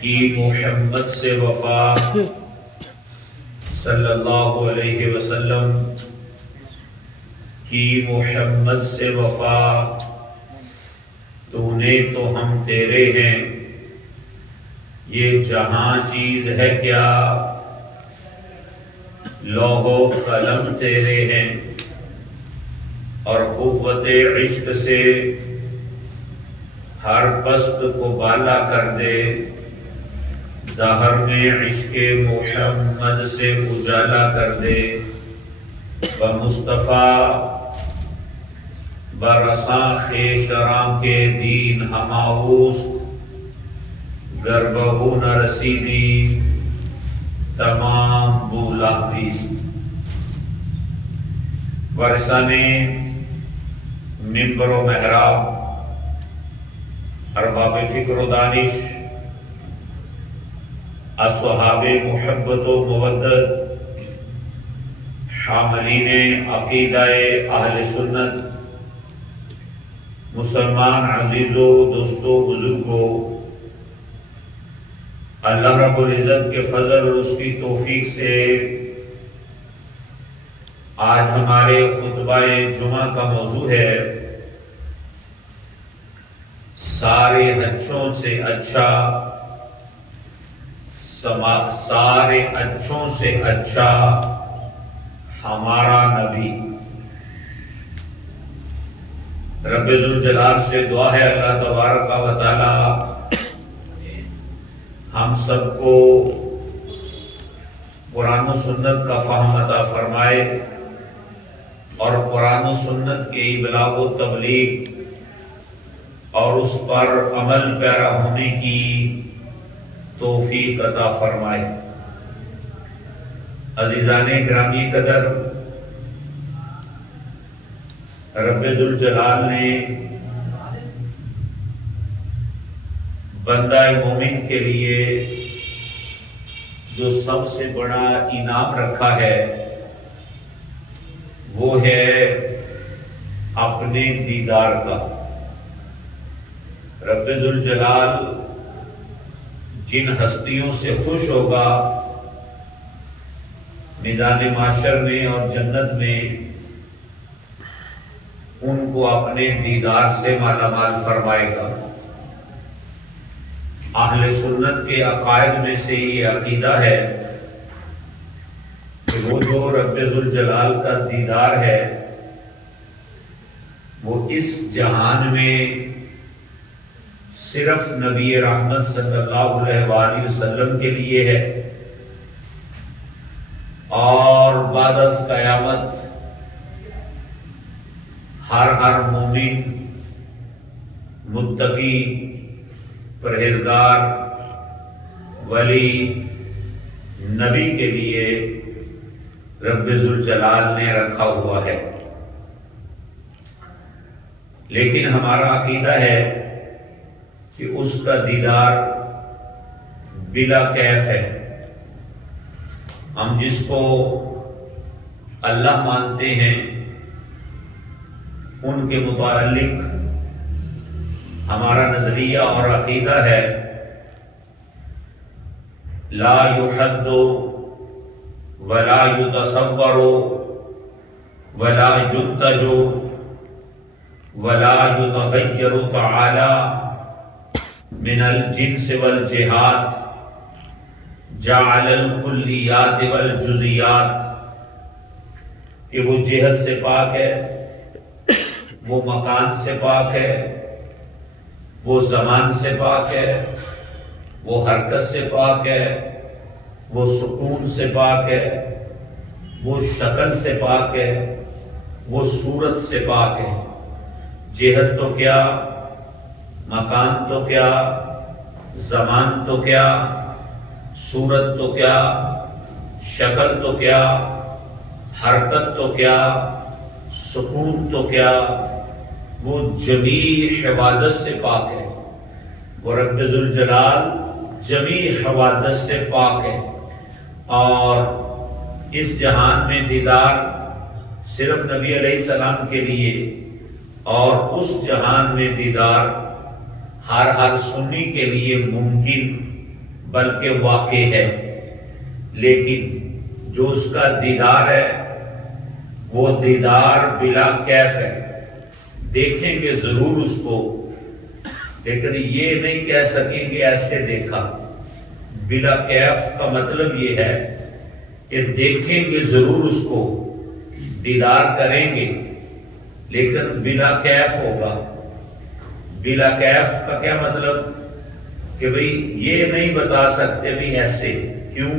کی محمد سے وفا صلی اللہ علیہ وسلم کی محمد سے وفا، تو نے تو ہم تیرے ہیں، یہ جہاں چیز ہے کیا، لوح و قلم تیرے ہیں، اور قوت عشق سے ہر پست کو بالا کر دے، دہر میں عشق محمد سے اجالا کر دے، بمصطفیٰ برساں خیشراں کے دین ہماؤس، گربہو نہ رسیدی تمام بولا بیس۔ ورثہ نے ممبر و محراب، ارباب فکر و دانش، اصحاب محبت و مودت، حاملین عقیدہ اہل سنت، مسلمان عزیزوں، دوستوں، بزرگوں، اللہ رب العزت کے فضل اور اس کی توفیق سے آج ہمارے خطبہ جمعہ کا موضوع ہے سارے اچھوں سے اچھا، سارے اچھوں سے اچھا ہمارا نبی۔ رب ذوالجلال سے دعا ہے اللہ تبارک و تعالی ہم سب کو قرآن و سنت کا فہم عطا فرمائے اور قرآن و سنت کے ابلاغ و تبلیغ اور اس پر عمل پیرا ہونے کی توفیق عطا فرمائے۔ عزیزان گرامی قدر، رب ذوالجلال نے بندہ مومن کے لیے جو سب سے بڑا انعام رکھا ہے وہ ہے اپنے دیدار کا۔ رب ذوالجلال جن ہستیوں سے خوش ہوگا میدان معاشر میں اور جنت میں، ان کو اپنے دیدار سے مالا مال فرمائے گا۔ اہل سنت کے عقائد میں سے یہ عقیدہ ہے کہ وہ جو رب ذوالجلال کا دیدار ہے وہ اس جہان میں صرف نبی رحمت صلی اللہ علیہ وآلہ وسلم کے لیے ہے، اور بعد از قیامت ہر مومن، متقی، پرہیزگار، ولی، نبی کے لیے رب ذوالجلال نے رکھا ہوا ہے۔ لیکن ہمارا عقیدہ ہے کہ اس کا دیدار بلا کیف ہے۔ ہم جس کو اللہ مانتے ہیں ان کے متعلق ہمارا نظریہ اور عقیدہ ہے لا یحد ولا یتصور ولا ینتج ولا یتغیر تعالی من الجنس والجہات، جعل الکلیات والجزیات، کہ وہ جہت سے پاک ہے، وہ مکان سے پاک ہے، وہ زمان سے پاک ہے، وہ حرکت سے پاک ہے، وہ سکون سے پاک ہے، وہ شکل سے پاک ہے، وہ صورت سے پاک ہے۔ جہت تو کیا، مکان تو کیا، زمان تو کیا، صورت تو کیا، شکل تو کیا، حرکت تو کیا، سکون تو کیا، وہ جمیع حوادث سے پاک ہے۔ وہ رب ذوالجلال جمیع حوادث سے پاک ہے، اور اس جہان میں دیدار صرف نبی علیہ السلام کے لیے، اور اس جہان میں دیدار ہر سنی کے لیے ممکن بلکہ واقع ہے، لیکن جو اس کا دیدار ہے وہ دیدار بلا کیف ہے، دیکھیں گے ضرور اس کو، لیکن یہ نہیں کہہ سکیں گے ایسے دیکھا۔ بلا کیف کا مطلب یہ ہے کہ دیکھیں گے ضرور اس کو، دیدار کریں گے، لیکن بلا کیف ہوگا۔ بلا کیف کا کیا مطلب کہ بھئی یہ نہیں بتا سکتے بھی ایسے، کیوں؟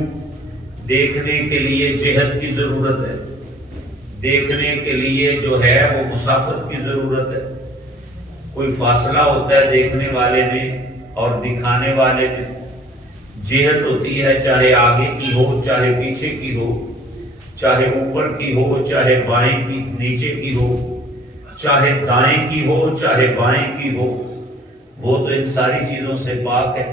دیکھنے کے لیے جہت کی ضرورت ہے، دیکھنے کے لیے جو ہے وہ مسافت کی ضرورت ہے، کوئی فاصلہ ہوتا ہے دیکھنے والے میں اور دکھانے والے میں، جہت ہوتی ہے چاہے آگے کی ہو چاہے پیچھے کی ہو، چاہے اوپر کی ہو چاہے بائیں کی نیچے کی ہو، چاہے دائیں کی ہو چاہے بائیں کی ہو، وہ تو ان ساری چیزوں سے پاک ہے،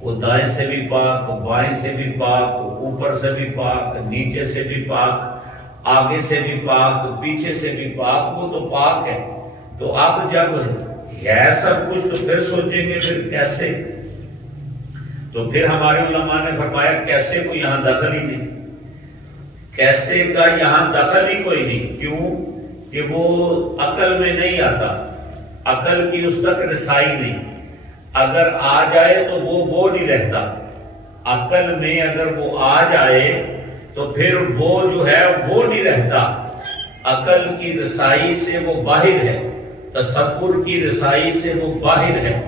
وہ دائیں سے بھی پاک، بائیں سے بھی پاک، اوپر سے بھی پاک، نیچے سے بھی پاک، آگے سے بھی پاک، پیچھے سے بھی پاک، وہ تو پاک ہے۔ تو اب جب ہے سب کچھ تو پھر سوچیں گے پھر کیسے؟ تو پھر ہمارے علماء نے فرمایا کیسے کو یہاں دخل ہی نہیں، کیسے کا یہاں دخل ہی کوئی نہیں، کیوں کہ وہ عقل میں نہیں آتا، عقل کی اس تک رسائی نہیں، اگر آ جائے تو وہ نہیں رہتا، عقل میں اگر وہ آ جائے تو پھر وہ جو ہے وہ نہیں رہتا، عقل کی رسائی سے وہ باہر ہے، تصور کی رسائی سے وہ باہر ہے،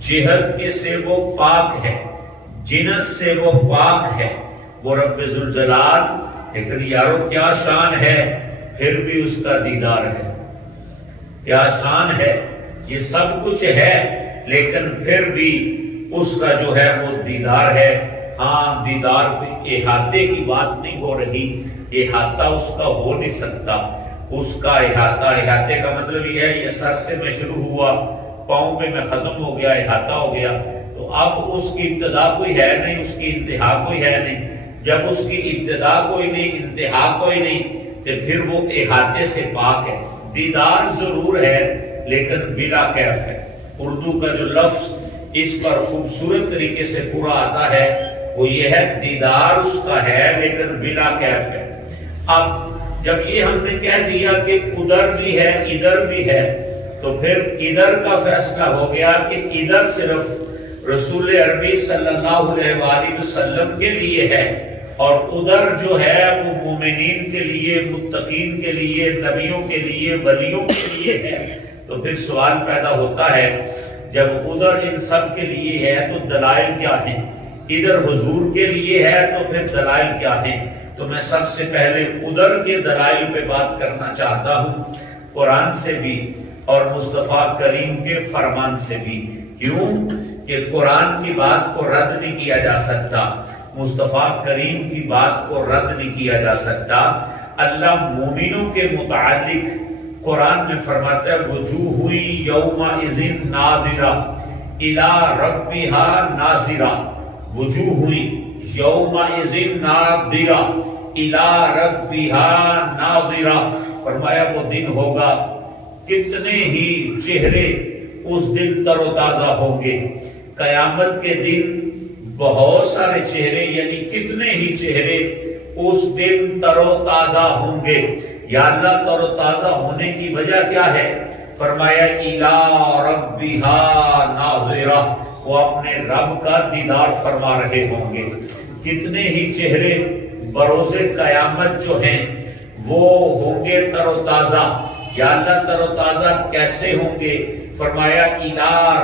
جہت کے سے وہ پاک ہے، جنس سے وہ پاک ہے، وہ رب ذوالجلال، لیکن یارو کیا شان ہے، پھر بھی اس کا دیدار ہے، کیا شان ہے، یہ سب کچھ ہے لیکن پھر بھی اس کا جو ہے وہ دیدار ہے۔ ہاں دیدار پہ احاطے کی بات نہیں ہو رہی، احاطہ اس کا ہو نہیں سکتا، اس کا احاطے کا مطلب یہ ہے یہ سر سے میں شروع ہوا، پاؤں پہ میں ختم ہو گیا، احاطہ ہو گیا، تو اب اس کی ابتدا کوئی ہے نہیں، اس کی انتہا کوئی ہے نہیں، جب اس کی ابتدا کوئی نہیں انتہا کوئی نہیں تو پھر وہ احاطے سے پاک ہے۔ دیدار ضرور ہے لیکن بلا کیف ہے۔ اردو کا جو لفظ اس پر خوبصورت طریقے سے پورا آتا ہے وہ یہ ہے دیدار اس کا ہے لیکن بلا کیف ہے۔ اب جب یہ ہم نے کہہ دیا کہ ادھر بھی ہے ادھر بھی ہے تو پھر ادھر کا فیصلہ ہو گیا کہ ادھر صرف رسول عربی صلی اللہ علیہ وآلہ وسلم کے لیے ہے اور ادھر جو ہے وہ مومنین کے لیے، متقین کے لیے، نبیوں کے لیے، ولیوں کے لیے ہے۔ تو پھر سوال پیدا ہوتا ہے جب ادھر ان سب کے لیے ہے تو دلائل کیا ہیں، ادھر حضور کے لیے ہے تو پھر دلائل کیا ہیں؟ تو میں سب سے پہلے ادھر کے دلائل پہ بات کرنا چاہتا ہوں، قرآن سے بھی اور مصطفیٰ کریم کے فرمان سے بھی۔ کیوں کہ قرآن کی بات کو رد نہیں کیا جا سکتا، مصطفیٰ کریم کی بات کو رد نہیں کیا جا سکتا۔ اللہ مومنوں کے متعلق قرآن میں فرماتا ہے وجوہ یومئذ ناظرہ الی ربہا ناظرہ، وجوہ یومئذ ناظرہ الی ربہا ناظرہ، فرمایا وہ دن ہوگا کتنے ہی چہرے اس دن تر و تازہ ہوں گے، قیامت کے دن بہت سارے چہرے یعنی کتنے ہی چہرے اس دن تر و تازہ ہوں گے۔ یا اللہ تر و تازہ ہونے کی وجہ کیا ہے؟ فرمایا الی ربہا ناظرہ، وہ اپنے رب کا دیدار فرما رہے ہوں گے۔ کتنے ہی چہرے بروز قیامت جو ہیں وہ ہوں گے تر و تازہ۔ یا اللہ تر و تازہ کیسے ہوں گے؟ فرمایا الی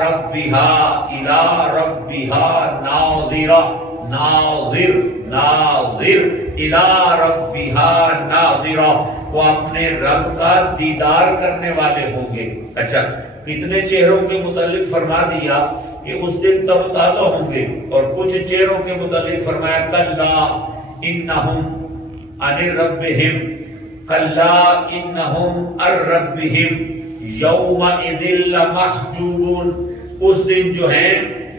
ربہا ناظرہ، ناظر ناظر الی ربہا ناظرہ، وہ اپنے رب کا دیدار کرنے والے ہوں گے۔ اچھا کتنے چہروں کے متعلق فرما دیا کہ اس دن تر و تازہ ہوں گے، اور کچھ چہروں کے متعلق فرمایا کلا انہم عن ربہم، کلا انہم عن ربہم یومئذ لمحجوبون، اس دن جو ہے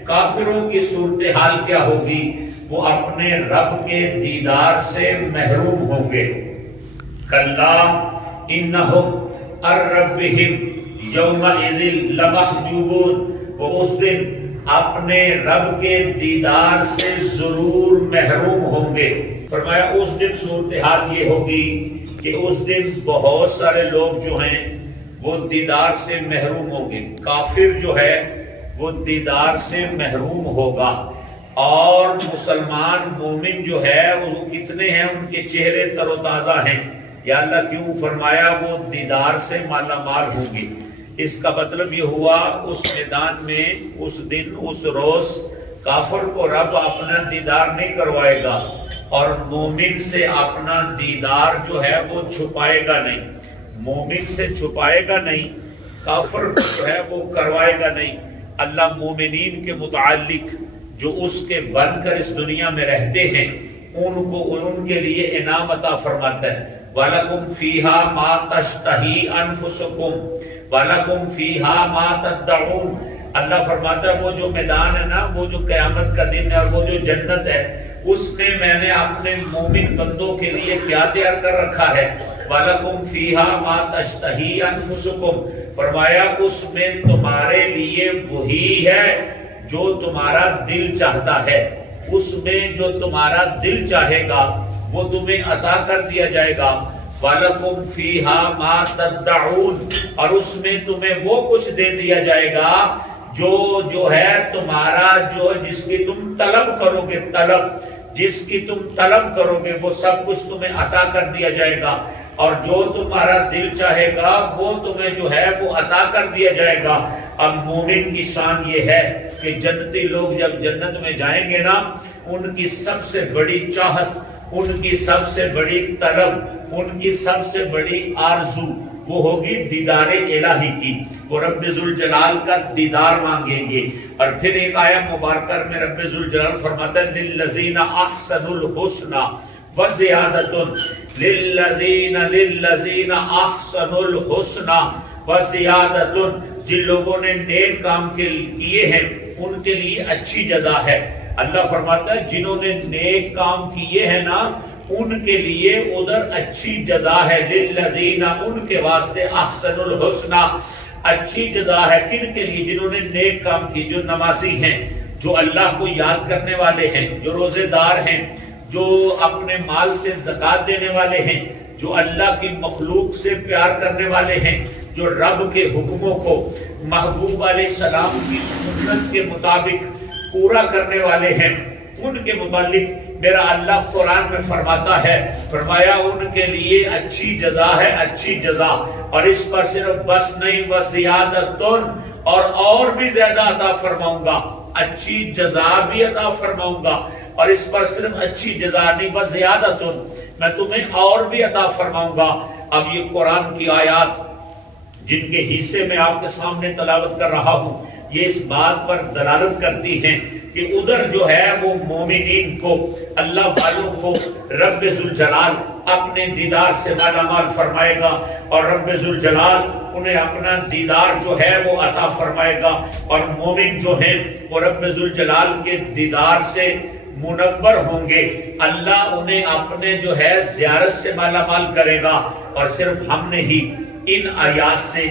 کافروں کی صورتحال کیا ہوگی؟ وہ اپنے رب کے دیدار سے محروم ہوں گے۔ کلا انہم عن ربہم یومئذ لمحجوبون، وہ اس دن اپنے رب کے دیدار سے ضرور محروم ہوں گے۔ فرمایا اس دن صورتحال یہ ہوگی کہ اس دن بہت سارے لوگ جو ہیں وہ دیدار سے محروم ہوں گے۔ کافر جو ہے وہ دیدار سے محروم ہوگا، اور مسلمان مومن جو ہے وہ کتنے ہیں، ان کے چہرے تر و تازہ ہیں۔ یا اللہ کیوں فرمایا وہ دیدار سے مالا مال ہوں گے؟ اس کا مطلب یہ ہوا اس میدان میں اس دن اس روز کافر کو رب اپنا دیدار نہیں کروائے گا، اور مومن سے اپنا دیدار جو ہے وہ چھپائے گا نہیں، مومن سے چھپائے گا نہیں، کافر جو ہے وہ کروائے گا نہیں۔ اللہ مومنین کے متعلق جو اس کے بن کر اس دنیا میں رہتے ہیں ان کے لیے انعام عطا فرماتا ہے۔ وَلَكُمْ فِيهَا مَا تَشْتَهِي أَنفُسُكُمْ وَلَكُمْ فِيهَا مَا تَدَّعُونَ۔ اللہ فرماتا ہے وہ جو میدان ہے نا، وہ جو قیامت کا دن ہے اور وہ جو جنت ہے، اس میں میں نے اپنے مومن بندوں کے لیے کیا تیار کر رکھا ہے؟ وَلَكُمْ فِيهَا مَا تَشْتَهِي أَنفُسُكُمْ، فرمایا اس میں تمہارے لیے وہی ہے جو تمہارا دل چاہتا ہے، اس میں جو تمہارا دل چاہے گا وہ تمہیں عطا کر دیا جائے گا۔ وَلَكُمْ فِيهَا مَا تَدَّعُونَ، اور اس میں تمہیں وہ کچھ دے دیا جائے گا جو ہے تمہارا جس کی تم طلب کرو گے، جس کی تم طلب کرو گے وہ سب کچھ تمہیں عطا کر دیا جائے گا، اور جو تمہارا دل چاہے گا وہ تمہیں جو ہے وہ عطا کر دیا جائے گا۔ اب مومن کی شان یہ ہے کہ جنتی لوگ جب جنت میں جائیں گے نا، ان کی سب سے بڑی چاہت، ان کی سب سے بڑی طلب، ان کی سب سے بڑی آرزو وہ ہوگی دیدار الہی کی۔ وہ رب ذوالجلال کا دیدار مانگیں گے۔ اور پھر ایک آیت مبارکہ میں رب ذوالجلال فرماتا ہے للذین احسنوا الحسنى وزیادۃ، للذین احسنوا الحسنى وزیادۃ، جن لوگوں نے نیک کام کیے ہیں ان کے لیے اچھی جزا ہے۔ اللہ فرماتا ہے جنہوں نے نیک کام کیے ہیں نا ان کے لیے ادھر اچھی جزا ہے۔ للذین، ان کے واسطے، احسن الحسنى، اچھی جزا ہے۔ کن کے لیے؟ جنہوں نے نیک کام کی، جو نمازی ہیں، جو اللہ کو یاد کرنے والے ہیں، جو روزے دار ہیں، جو اپنے مال سے زکوٰۃ دینے والے ہیں، جو اللہ کی مخلوق سے پیار کرنے والے ہیں، جو رب کے حکموں کو محبوب علیہ السلام کی سنت کے مطابق پورا کرنے والے ہیں، ان کے متعلق میرا اللہ قرآن میں فرماتا ہے، فرمایا ان کے لیے اچھی جزا ہے، اچھی جزا۔ اور اس پر صرف بس نہیں، وزیادتن، اور بھی زیادہ عطا فرماؤں گا، اچھی جزا بھی عطا فرماؤں گا۔ اور اس پر صرف اچھی جزا نہیں، وزیادتن، میں تمہیں اور بھی عطا فرماؤں گا۔ اب یہ قرآن کی آیات جن کے حصے میں آپ کے سامنے تلاوت کر رہا ہوں، یہ اس بات پر دلالت کرتی ہیں کہ ادھر جو ہے وہ مومنین کو، اللہ والوں کو رب ذوالجلال اپنے دیدار سے مالا مال فرمائے گا، اور رب ذوالجلال انہیں اپنا دیدار جو ہے وہ عطا فرمائے گا، اور مومن جو ہیں وہ رب ذوالجلال کے دیدار سے منور ہوں گے۔ اللہ انہیں اپنے جو ہے زیارت سے مالا مال کرے گا۔ اور صرف ہم نے ہی ان آیات سے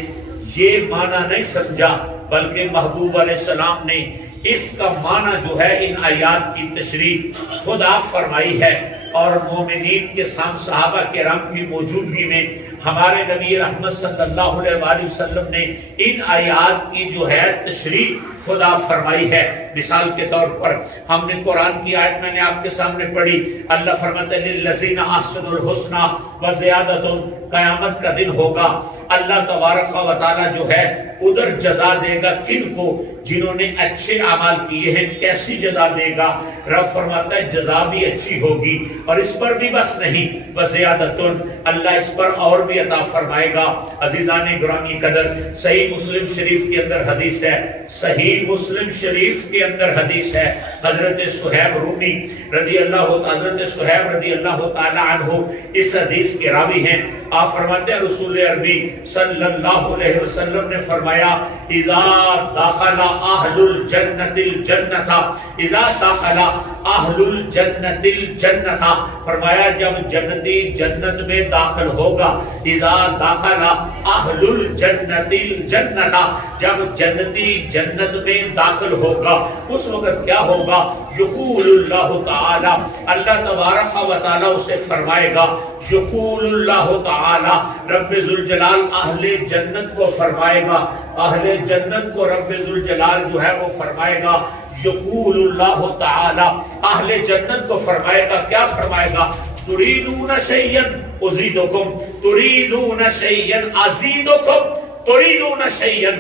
یہ معنی نہیں سمجھا، بلکہ محبوب علیہ السلام نے اس کا معنی جو ہے ان آیات کی تشریح خود آپ فرمائی ہے، اور مومنین کے سام صحابہ کرام کی موجودگی میں ہمارے نبی رحمت صلی اللہ علیہ وآلہ وسلم نے ان آیات کی جو ہے تشریح خدا فرمائی ہے۔ مثال کے طور پر ہم نے قرآن کی آیت میں نے آپ کے سامنے پڑھی، اللہ فرماتا ہے للذین احسنوا الحسنى وزیادۃ، قیامت کا دن ہوگا، اللہ تبارک و تعالی جو ہے ادھر جزا دے گا کن کو؟ جنہوں نے اچھے اعمال کیے ہیں۔ کیسی جزا دے گا؟ رب فرماتا ہے جزا بھی اچھی ہوگی، اور اس پر بھی بس نہیں، وزیادۃ، اللہ اس پر اور بھی عطا فرمائے گا۔ عزیزان گرامی قدر، صحیح مسلم شریف کے اندر حدیث ہے، صحیح مسلم شریف کے اندر حدیث ہے، حضرت صہیب رومی رضی اللہ تعالی عنہ اس حدیث کے راوی ہیں۔ آپ فرماتے ہیں رسول عربی صلی اللہ علیہ وسلم نے فرمایا اذا دخل اہل الجنت الجنت، اذا دخل اہل الجنت الجنت، فرمایا جب جنتی جنت میں داخل ہوگا، اذا داخل اہل الجنت الجنت، جب جنتی جنت میں داخل ہوگا اس وقت کیا ہوگا؟ یقول اللہ تعالی، اللہ تبارک و تعالی اسے فرمائے گا، یقول اللہ تعالی، رب ذوالجلال اہل جنت کو فرمائے گا، اہل جنت کو رب ذوالجلال جو ہے وہ فرمائے گا، یقول اللہ تعالی، اہل جنت کو فرمائے گا، کیا فرمائے گا؟ تريدون شيئا ازيدكم، تريدون شيئا ازيدكم، تريدون شيئا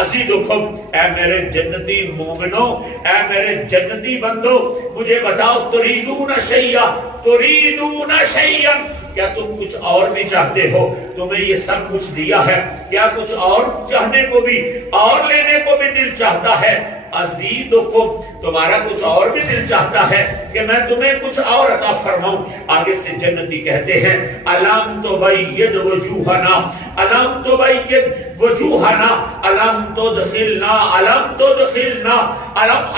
ازیدکم، اے میرے جنتی مومنو، اے میرے جنتی بندو، مجھے بتاؤ، تريدون شيئا، تريدون شيئا، کیا تم کچھ اور بھی چاہتے ہو؟ تمہیں یہ سب کچھ دیا ہے، کیا کچھ اور چاہنے کو بھی اور لینے کو بھی دل چاہتا ہے؟ ازیدکم، تمہارا کچھ اور بھی دل چاہتا ہے کہ میں تمہیں کچھ اور عطا فرماؤں؟ آگے سے جنتی کہتے ہیں الم تبید وجوہنا، الم تبید وجوہنا، الم تدخلنا، الم تدخلنا،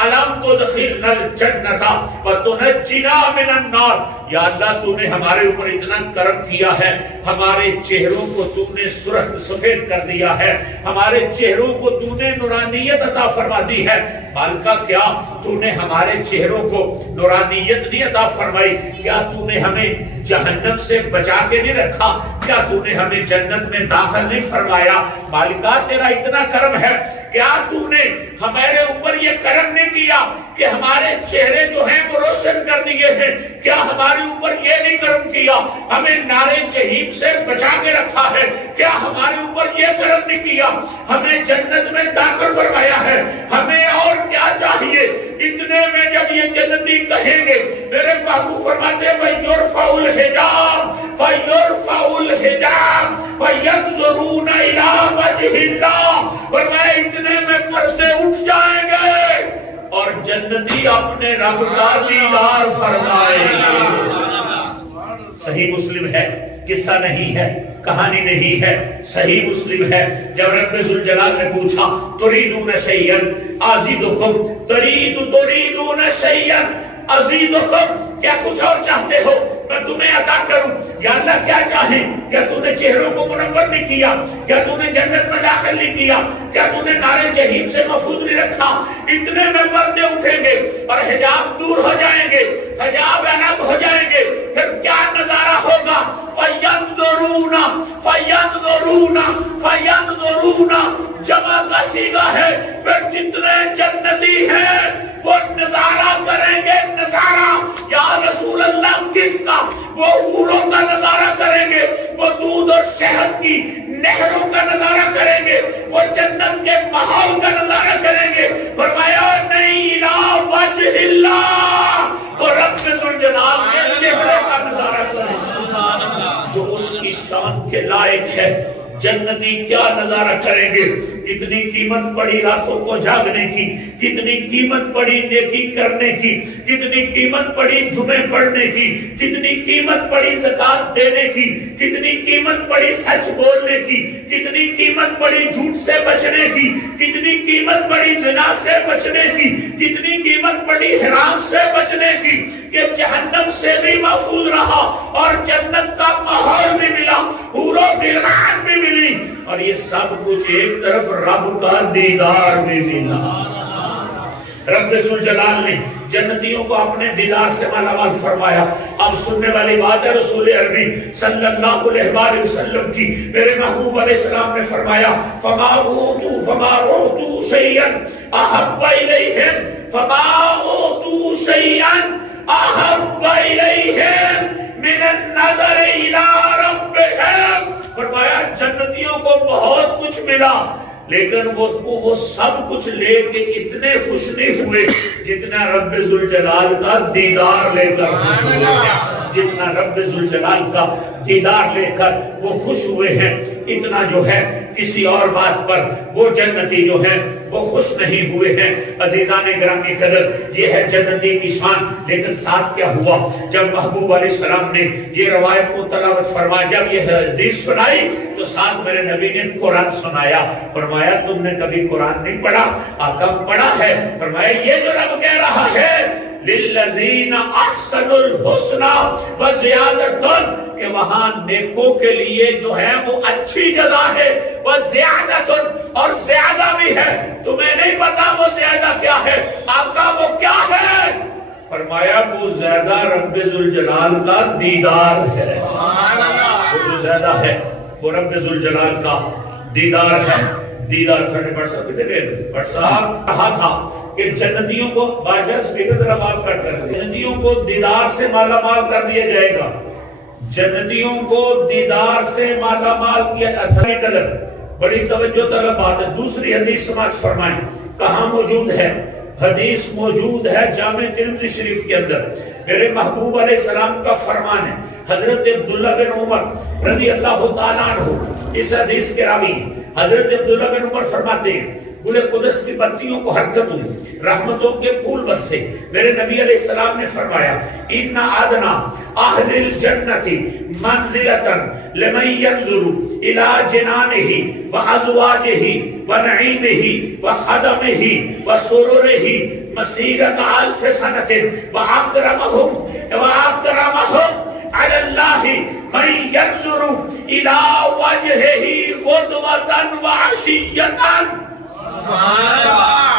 الم تدخلنا الجنت وتنجنا من النار، یا اللہ تو نے ہمارے اوپر اتنا کرم کیا ہے، ہمارے چہروں کو تو نے سفید کر دیا ہے، ہمارے چہروں کو تو نے نورانیت عطا فرما دی ہے، مالکہ کیا تو نے ہمارے چہروں کو نورانیت نہیں عطا فرمائی؟ کیا تو نے ہمیں جہنم سے بچا کے نہیں رکھا؟ کیا تو نے ہمیں جنت میں داخل نہیں فرمایا؟ مالکہ تیرا اتنا کرم ہے، کیا تو نے ہمارے اوپر یہ کرم نہیں کیا کہ ہمارے چہرے جو ہیں وہ روشن کر دیے ہیں؟ کیا ہمارے اوپر یہ نہیں کرم کیا ہمیں نارے جہنم سے بچا کے رکھا ہے؟ کیا ہمارے اوپر یہ کرم نہیں کیا ہمیں جنت میں داخل فرمایا ہے؟ ہمیں اور کیا چاہیے؟ اتنے میں جب یہ جنتی کہیں گے، میرے محبوب فرماتے ہیں فَيُرْفَعُ الْحِجَابِ فَيُرْفَعُ الْحِجَابِ فَيَنْظُرُونَ إِلَىٰ وَجْهِ اللَّهِ، فرمایا اتنے میں پردے اٹھ جائیں گے اور جنتی اپنے رب کا دیدار فرمائیں گے۔ صحیح مسلم ہے، قصہ نہیں ہے، کہانی نہیں ہے، صحیح مسلم ہے۔ جب رب ذوالجلال نے پوچھا تريدون شيئا ازيدكم، تريدون شيئا ازيدكم، کیا کچھ اور چاہتے ہو میں تمہیں عطا کروں؟ یا اللہ کیا چاہیں؟ کیا تو نے چہروں کو منور نہیں کیا؟ کیا تو نے جنت میں داخل نہیں کیا؟ کیا تو نے نارے جہنم سے محفوظ نہیں رکھا؟ اتنے میں پردے اٹھیں گے اور حجاب دور ہو جائیں گے، حجاب الگ ہو جائیں گے، پھر کیا نظارہ ہوگا؟ فَيَنْظُرُونَ فَيَنْظُرُونَ فَيَنْظُرُونَ، جمع کا صیغہ ہے، پھر جتنے جنتی ہیں وہ نظارہ کریں گے، نظارہ۔ یا رسول اللہ کس کا؟ وہ حوروں کا نظارہ کریں گے، وہ دودھ اور شہد کی نہروں کا نظارہ کریں گے، وہ جنت کے ماحول کا نظارہ کریں گے۔ فرمایا نہیں الی وجہ اللہ، اور رب ذوالجلال کے چہرے کا نظارہ کریں گے جو اس کی شان کے لائق ہے۔ جنتی کیا نظارہ کریں گے؟ کتنی قیمت پڑی راتوں کو جاگنے کی، کتنی قیمت پڑی نیکی کرنے کی، کتنی قیمت پڑی جمعے پڑھنے کی، کتنی قیمت پڑی زکات دینے کی، کتنی قیمت پڑی سچ بولنے کی، کتنی قیمت پڑی جھوٹ سے بچنے کی، کتنی قیمت پڑی زنا سے بچنے کی، کتنی قیمت پڑی حرام سے بچنے کی کہ جہنم سے بھی محفوظ رہا اور جنت کا ماحول بھی ملا، حور و غلمان بھی ملی، اور یہ سب کچھ ایک طرف رب کا دیدار بھی ملا۔ رب ذوالجلال نے جنتیوں کو اپنے دیدار سے مالا مال فرمایا۔ اب سننے والی بات ہے رسول عربی صلی اللہ علیہ وآلہ وسلم کی، میرے محبوب علیہ السلام نے فرمایا فما اوتوا شیئا احب الیہم، فما اوتوا شیئا احب الیہم من النظر الی ربہم، فرمایا جنتیوں کو بہت کچھ ملا لیکن وہ سب کچھ لے کے اتنے خوش نہیں ہوئے جتنا رب ذوالجلال کا دیدار لے کر خوش ہوئے ہیں، جتنا رب ذوالجلال کا دیدار لے کر وہ خوش ہوئے ہیں، اتنا جو ہے کسی اور بات پر وہ جنتی جو ہے وہ خوش نہیں ہوئے ہیں۔ عزیزان گرامی قدر، یہ ہے جنتی کی شان۔ لیکن ساتھ کیا ہوا جب محبوب علیہ السلام نے یہ روایت کو تلاوت فرمایا، جب یہ حدیث سنائی تو ساتھ میرے نبی نے قرآن سنایا۔ فرمایا تم نے کبھی قرآن نہیں پڑھا؟ آقا پڑھا ہے۔ فرمایا یہ جو رب کہہ رہا ہے للذین احسنوا الحسنی وزیادۃ، کہ وہاں نیکوں کے لیے جو ہے وہ اچھی جزا ہے، وزیادۃ، اور زیادہ بھی ہے۔ تمہیں نہیں پتا وہ زیادہ کیا ہے؟ آقا وہ کیا ہے؟ فرمایا وہ زیادہ رب ذوالجلال کا دیدار ہے۔ وہ جو زیادہ ہے وہ رب ذوالجلال کا دیدار ہے۔ دیدار ساڑھے بڑھ صاحب کتے گئے؟ بڑھ صاحب کہا تھا کہ جنتیوں کو بادشاہ سپیکر طرح بات کرتے ہیں، جنتیوں کو دیدار سے مالا مال کر دیا جائے گا۔ جنتیوں کو دیدار سے مالا مال کیا اتھائی قدر، بڑی توجہ طلب بات ہے۔ دوسری حدیث سماعت فرمائیں، کہاں موجود ہے؟ حدیث موجود ہے جامع ترمذی شریف کے اندر۔ میرے محبوب علیہ السلام کا فرمان ہے، حضرت عبداللہ بن عمر رضی اللہ تعالیٰ عنہ اس حدیث کے راوی ہیں۔ حضرت عبداللہ بن عمر فرماتے ہیں گل قدس کی بتیوں کو حرکت ہوئی، رحمتوں کے پھول برسے۔ میرے نبی علیہ السلام نے فرمایا ان ادنا اہل الجنت منزلۃ لمن ينظر الى جنانه وازواجه ونعیمه وخدمه وسرره مسیرۃ الف سنۃ واکرمهم على الله من ينظر الى وجهه غدوة وعشية۔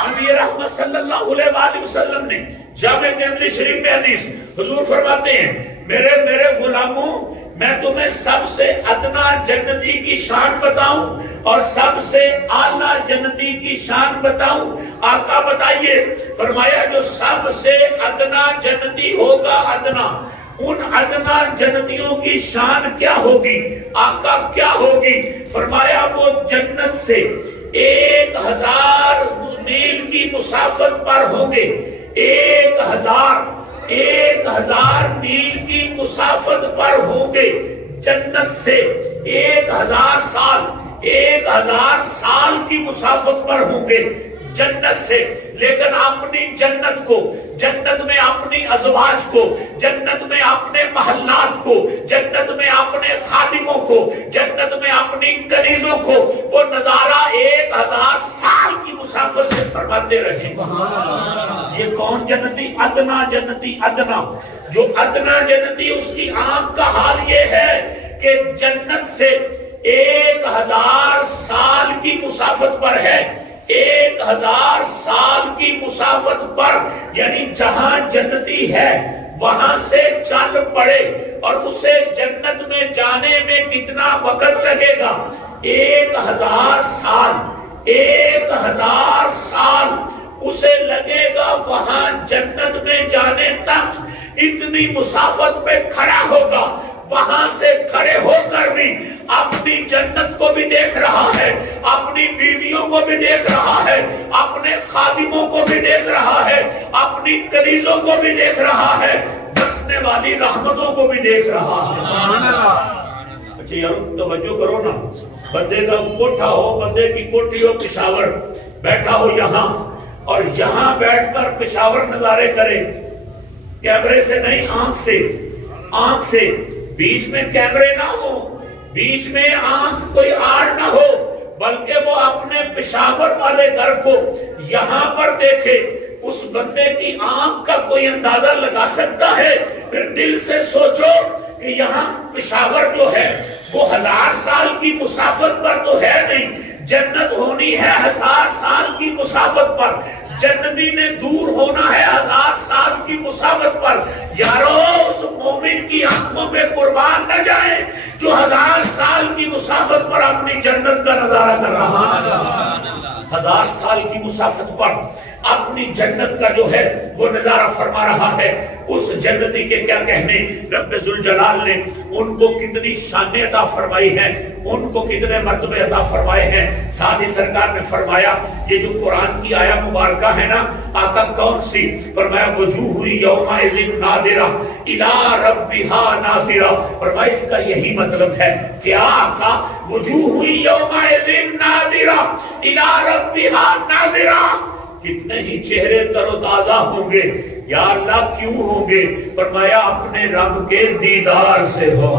نبی رحمت صلی اللہ علیہ وآلہ وسلم نے جامع ترمذی شریف میں حدیث حضور فرماتے ہیں میرے غلاموں، میں تمہیں سب سے ادنا جنتی کی شان بتاؤں اور سب سے اعلیٰ جنتی کی شان بتاؤں؟ آقا بتائیے۔ فرمایا جو سب سے ادنا جنتی ہوگا، ادنا، ان ادنا جنتیوں کی شان کیا ہوگی؟ آقا کیا ہوگی؟ فرمایا وہ جنت سے 1000 میل کی مسافت پر ہوں گے۔ 1000 میل کی مسافت پر ہوں گے جنت سے۔ 1000 سال کی مسافت پر ہوں گے جنت سے، لیکن اپنی جنت کو، جنت میں اپنی ازواج کو، جنت میں اپنے محلات کو، جنت میں اپنے خادموں کو، جنت میں اپنی کنیزوں کو وہ نظارہ 1000 سال کی مسافت سے فرماتے رہیں۔ یہ کون جنتی؟ ادنا جنتی۔ ادنا جو ادنا جنتی، اس کی آنکھ کا حال یہ ہے کہ جنت سے 1000 سال کی مسافت پر ہے۔ 1000 سال کی مسافت پر، یعنی جہاں جنتی ہے وہاں سے چل پڑے اور اسے جنت میں جانے میں کتنا وقت لگے گا؟ 1000 سال۔ 1000 سال اسے لگے گا وہاں جنت میں جانے تک۔ اتنی مسافت پہ کھڑا ہوگا، وہاں سے کھڑے ہو کر بھی اپنی جنت کو بھی دیکھ رہا ہے، اپنی بیویوں کو بھی دیکھ رہا ہے، اپنے خادموں کو بھی دیکھ رہا ہے، اپنی کنیزوں کو بھی دیکھ رہا ہے، برسنے والی رحمتوں کو بھی دیکھ رہا ہے۔ اچھا یار توجہ کرو نا، بندے کا کوٹھا ہو، بندے کی کوٹھی ہو پشاور، بیٹھا ہو یہاں اور یہاں بیٹھ کر پشاور نظارے کرے، کیمرے سے نہیں، آنکھ سے، بیچ میں کیمرے نہ ہو، بیچ میں آنکھ کوئی آڑ نہ ہو، بلکہ وہ اپنے پشاور والے گھر کو یہاں پر دیکھے۔ اس بندے کی آنکھ کا کوئی اندازہ لگا سکتا ہے؟ پھر دل سے سوچو کہ یہاں پشاور جو ہے وہ 1000 سال کی مسافت پر تو ہے نہیں، جنت ہونی ہے 1000 سال کی مسافت پر، جنتی نے دور ہونا ہے 1000 سال کی مسافت پر۔ یارو اس مومن کی آنکھوں پہ قربان نہ جائیں جو 1000 سال کی مسافت پر اپنی جنت کا نظارہ کر رہا ہے۔ 1000 سال کی مسافت پر اپنی جنت کا جو ہے وہ نظارہ فرما رہا ہے۔ اس جنتی کے کیا کہنے، رب ذوالجلال نے ان کو کتنی شانیں عطا فرمائی ہیں، ان کو کتنے مرتبے عطا فرمائے ہیں۔ ساتھ ہی سرکار نے فرمایا یہ جو قرآن کی آیہ مبارکہ ہے نا آقا کون سی؟ فرمایا وجوہ یومئذ ناظرہ الی ربہا ناظرہ۔ فرمایا اس کا یہی مطلب ہے، کیا آقا؟ وجوہ یومئذ ناظرہ الی ربہا ناظرہ، کتنے ہی چہرے تر و تازہ ہوں گے۔ یا اللہ کیوں ہوں گے؟ فرمایا اپنے رب کے دیدار سے ہو۔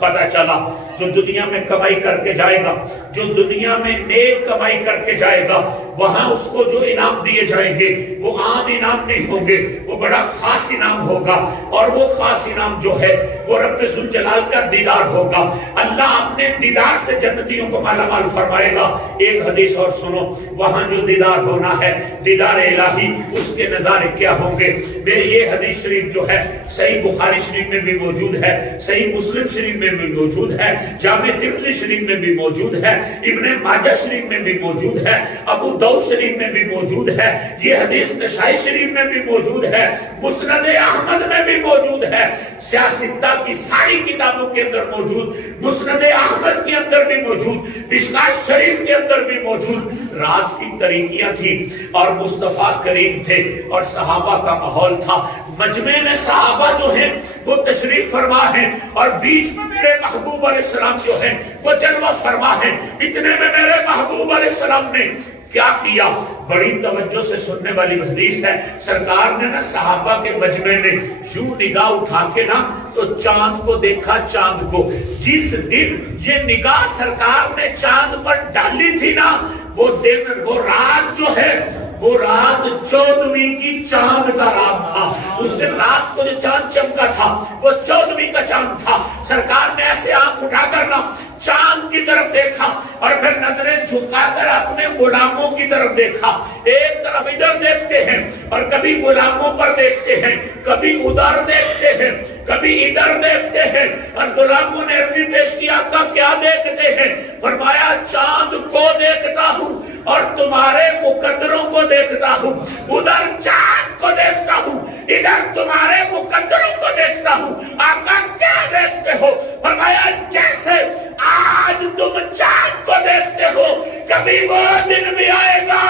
پتہ چلا جو دنیا میں کمائی کر کے جائے گا، جو دنیا میں نیک کمائی کر کے جائے گا، وہاں اس کو جو انعام دیے جائیں گے وہ عام انعام نہیں ہوں گے، وہ بڑا خاص انعام ہوگا، اور وہ خاص انعام جو ہے وہ رب ذوالجلال کا دیدار ہوگا۔ اللہ اپنے دیدار سے جنتیوں کو مالا مال فرمائے گا۔ ایک حدیث اور سنو، وہاں جو دیدار ہونا ہے، دیدار الہی، اس کے نظارے کیا ہوں گے؟ یہ حدیث شریف جو ہے صحیح بخاری شریف میں بھی موجود ہے، صحیح مسلم شریف میں بھی موجود ہے، جامع ترمذی شریف میں بھی موجود ہے، ابن ماجہ شریف میں بھی موجود ہے، ابو داؤد شریف میں بھی موجود ہے، یہ حدیث نسائی شریف میں بھی موجود ہے، مسند احمد میں بھی موجود ہے، سیاستہ کی ساری کتابوں کے اندر موجود، مسند احمد کے اندر بھی موجود، مشکات شریف کے اندر بھی موجود۔ رات کی تاریکیاں تھی اور مصطفیٰ کریم تھے اور صحابہ کا ماحول تھا، مجمع میں صحابہ جو ہیں وہ تشریف فرما ہیں اور بیچ میں میرے محبوب علیہ السلام جو ہیں وہ جلوہ فرما ہیں۔ اتنے میں میرے محبوب علیہ السلام نے کیا کیا؟ بڑی توجہ سے سننے والی حدیث ہے، سرکار نے نا صحابہ کے مجمع میں یوں نگاہ اٹھا کے نا تو چاند کو دیکھا، چاند کو۔ جس دن یہ نگاہ سرکار نے چاند پر ڈالی تھی نا، وہ دن، وہ رات جو ہے، وہ رات 14ویں کی چاند کا رات تھا۔ اس دن رات کو جو چاند چمکا تھا وہ 14ویں کا چاند تھا۔ سرکار نے ایسے آنکھ اٹھا کر نا چاند کی طرف دیکھا اور پھر نظریں جھکا کر اپنے غلاموں کی طرف دیکھا۔ ایک طرف ادھر دیکھتے ہیں اور کبھی غلاموں پر دیکھتے ہیں، کبھی ادھر دیکھتے ہیں، کبھی ادھر دیکھتے ہیں، اور غلاموں نے عرضی پیش کیا کہ کیا دیکھتے ہیں؟ فرمایا چاند کو دیکھتا ہوں اور تمہارے مقدروں کو دیکھتا ہوں۔ ادھر چاند کو دیکھتا ہوں، ادھر تمہارے مقدروں کو دیکھتا ہوں۔ آقا کیا دیکھتے ہو؟ فرمایا جیسے آج تم چاند کو دیکھتے ہو، کبھی وہ دن بھی آئے گا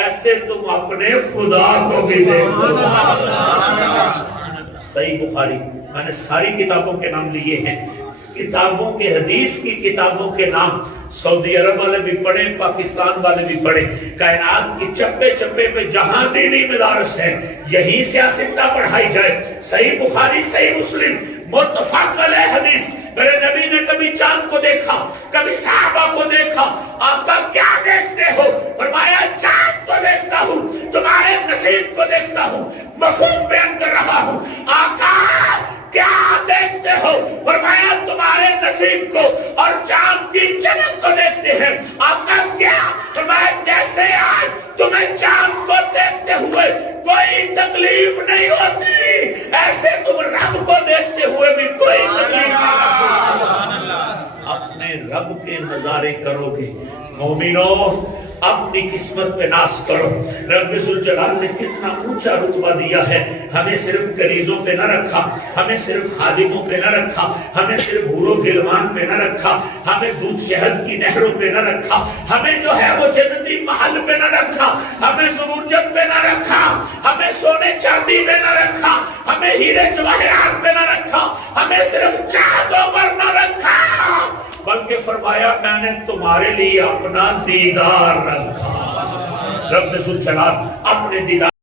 ایسے تم اپنے خدا کو بھی دیکھو۔ صحیح بخاری، میں نے ساری کتابوں کے نام لیے ہیں، کتابوں کے، حدیث کی کتابوں کے نام سعودی عرب والے بھی پڑھیں، پاکستان والے بھی پڑھیں، کائنات کی چپے چپے پہ جہاں دینی مدارس ہیں یہی سیاستہ پڑھائی جائے۔ صحیح بخاری، صحیح مسلم، متفق علیہ حدیث۔ میرے نبی نے کبھی چاند کو دیکھا، کبھی صحابہ کو دیکھا۔ آقا کیا دیکھتے ہو؟ فرمایا چاند کو دیکھتا ہوں، تمہارے نصیب کو دیکھتا ہوں۔ مفہوم بیان کر رہا ہوں۔ آقا کیا دیکھتے ہو؟ فرمایا تمہارے نصیب کو اور چاند کی چمک کو دیکھتے ہیں۔ آقا کیا؟ فرمایا جیسے آج تمہیں چاند کو دیکھتے ہوئے کوئی تکلیف نہیں ہوتی، ایسے تم رب کو دیکھتے ہوئے بھی کوئی تکلیف نہیں ہوتی۔ اپنے رب کے نظارے کرو گے مومنوں، اپنی قسمت پہ ناز کرو۔ رب ذوالجلال نے کتنا اونچا رتبہ دیا ہے، ہمیں صرف کنیزوں پہ نہ رکھا، ہمیں صرف خادموں پہ نہ رکھا، ہمیں صرف حور و غلمان پہ نہ رکھا، ہمیں دودھ شہد کی نہروں پہ نہ رکھا، ہمیں جو ہے وہ جنتی محل پہ نہ رکھا، ہمیں زبرجد پہ نہ رکھا، ہمیں سونے چاندی پہ نہ رکھا، ہمیں ہیرے جواہرات پہ نہ رکھا، ہمیں صرف چاندوں پر نہ رکھا، بلکہ فرمایا میں نے تمہارے لیے اپنا دیدار رکھا۔ رب ذوالجلال اپنے دیدار